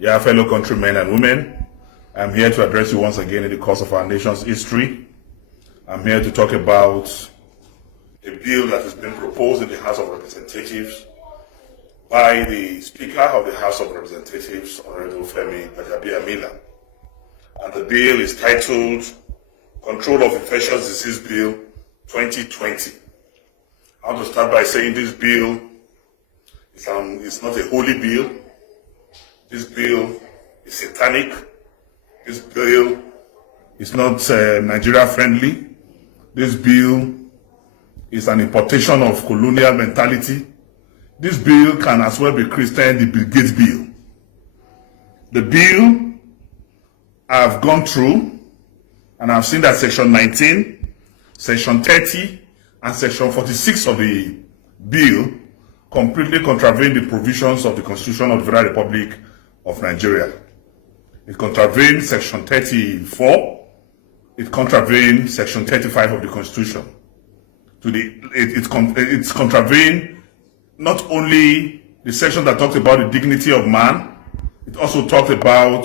Yeah, fellow countrymen and women, I'm here to address you once again in the course of our nation's history. I'm here to talk about a bill that has been proposed in the House of Representatives by the Speaker of the House of Representatives, Honorable Femi Gbajabiamila. And the bill is titled Control of Infectious Disease Bill 2020. I want to start by saying this bill is not a holy bill. This bill is satanic. This bill is not Nigeria friendly. This bill is an importation of colonial mentality. This bill can as well be christened the Bill Gates bill. The bill I've gone through and I've seen that section 19, section 30, and section 46 of the bill completely contravene the provisions of the Constitution of the Federal Republic of Nigeria. It contravenes section 34. It contravenes section 35 of the Constitution. It's contravened not only the section that talks about the dignity of man, it also talks about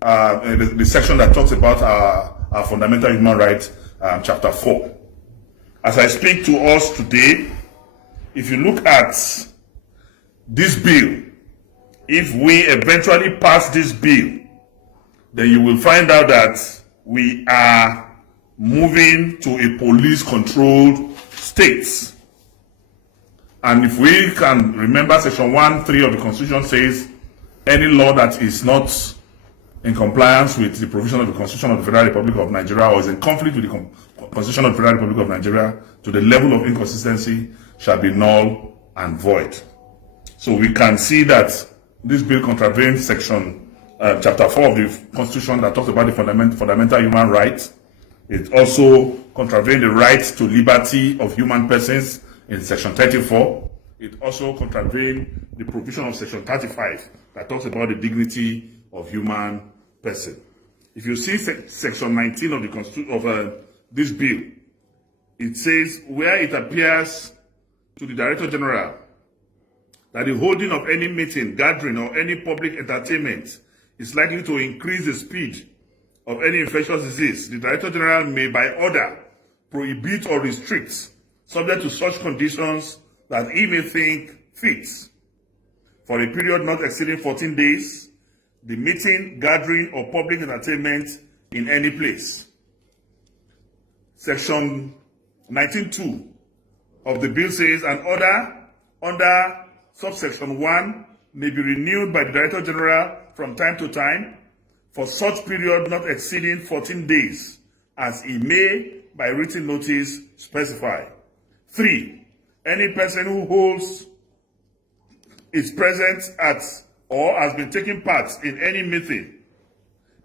the section that talks about our fundamental human rights, chapter 4. As I speak to us today, if you look at this bill, if we eventually pass this bill, then you will find out that we are moving to a police-controlled state. And if we can remember, section 1(3) of the Constitution says any law that is not in compliance with the provision of the Constitution of the Federal Republic of Nigeria or is in conflict with the Constitution of the Federal Republic of Nigeria to the level of inconsistency shall be null and void. So we can see that this bill contravenes section chapter 4 of the Constitution that talks about the fundamental human rights. It also contravenes the right to liberty of human persons in section 34. It also contravenes the provision of section 35 that talks about the dignity of human person. If you see section 19 of the Constitution of this bill, it says where it appears to the Director General that the holding of any meeting, gathering, or any public entertainment is likely to increase the speed of any infectious disease, the Director General may, by order, prohibit or restrict, subject to such conditions that he may think fit, for a period not exceeding 14 days, the meeting, gathering, or public entertainment in any place. Section 19(2) of the bill says an order under subsection 1 may be renewed by the Director General from time to time for such period not exceeding 14 days, as he may, by written notice, specify. 3. Any person who holds, is present at, or has been taking part in any meeting,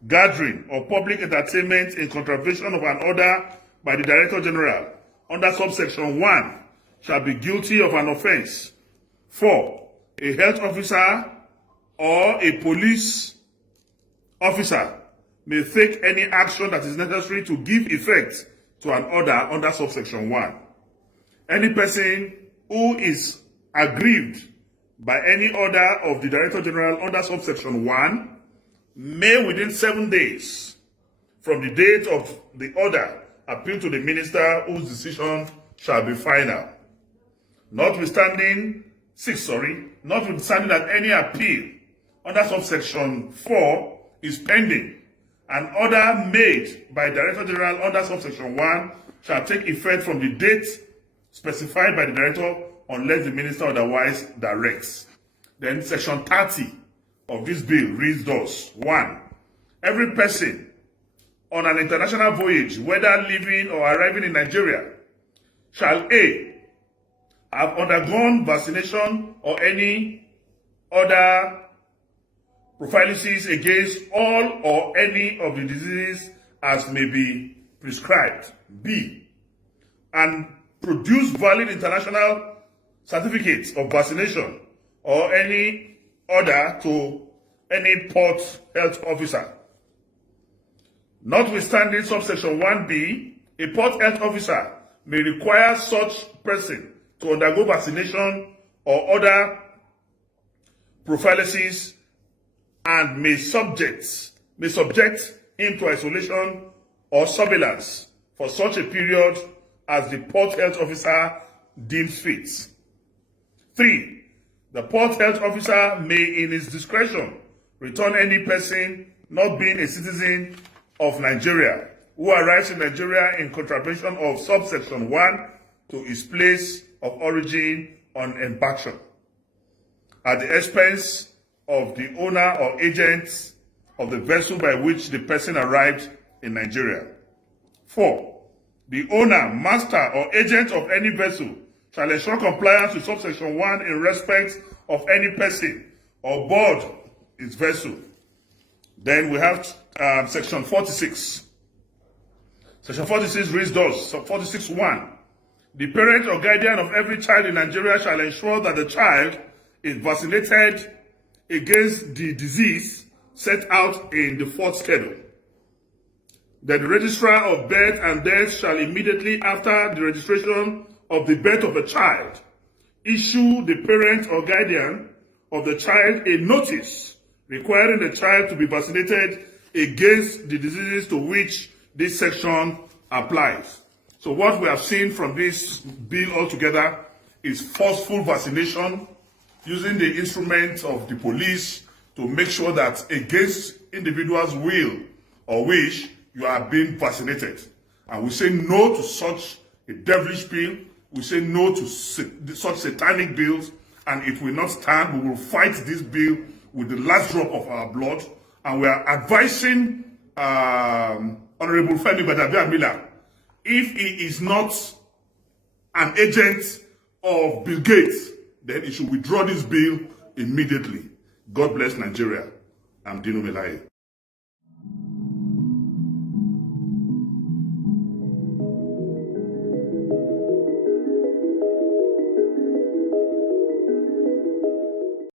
gathering, or public entertainment in contravention of an order by the Director General under subsection 1 shall be guilty of an offense. 4. A health officer or a police officer may take any action that is necessary to give effect to an order under subsection 1. Any person who is aggrieved by any order of the Director General under subsection 1 may, within 7 days from the date of the order, appeal to the minister whose decision shall be final. Notwithstanding that any appeal under subsection 4 is pending, an order made by Director General under subsection 1 shall take effect from the date specified by the Director unless the Minister otherwise directs. Then section 30 of this bill reads thus. 1. Every person on an international voyage, whether leaving or arriving in Nigeria, shall A. have undergone vaccination or any other prophylaxis against all or any of the diseases as may be prescribed. B. And produce valid international certificates of vaccination or any order to any port health officer. Notwithstanding subsection 1B, a port health officer may require such person to undergo vaccination or other prophylaxis and may subject him to isolation or surveillance for such a period as the port health officer deems fit. 3. The port health officer may, in his discretion, return any person not being a citizen of Nigeria who arrives in Nigeria in contravention of subsection 1 to his place of origin on embarkation, at the expense of the owner or agent of the vessel by which the person arrived in Nigeria. 4. The owner, master, or agent of any vessel shall ensure compliance with subsection 1 in respect of any person or board its vessel. Then we have section 46. Section 46 reads thus, 46.1. The parent or guardian of every child in Nigeria shall ensure that the child is vaccinated against the disease set out in the fourth schedule. Then the registrar of birth and death shall immediately after the registration of the birth of a child issue the parent or guardian of the child a notice requiring the child to be vaccinated against the diseases to which this section applies. So what we have seen from this bill altogether is forceful vaccination, using the instruments of the police to make sure that against individuals' will or wish, you are being vaccinated. And we say no to such a devilish bill. We say no to such satanic bills. And if we not stand, we will fight this bill with the last drop of our blood. And we are advising Honorable Femi Gbadagbia-Miller, if he is not an agent of Bill Gates, then he should withdraw this bill immediately. God bless Nigeria. I'm Dino.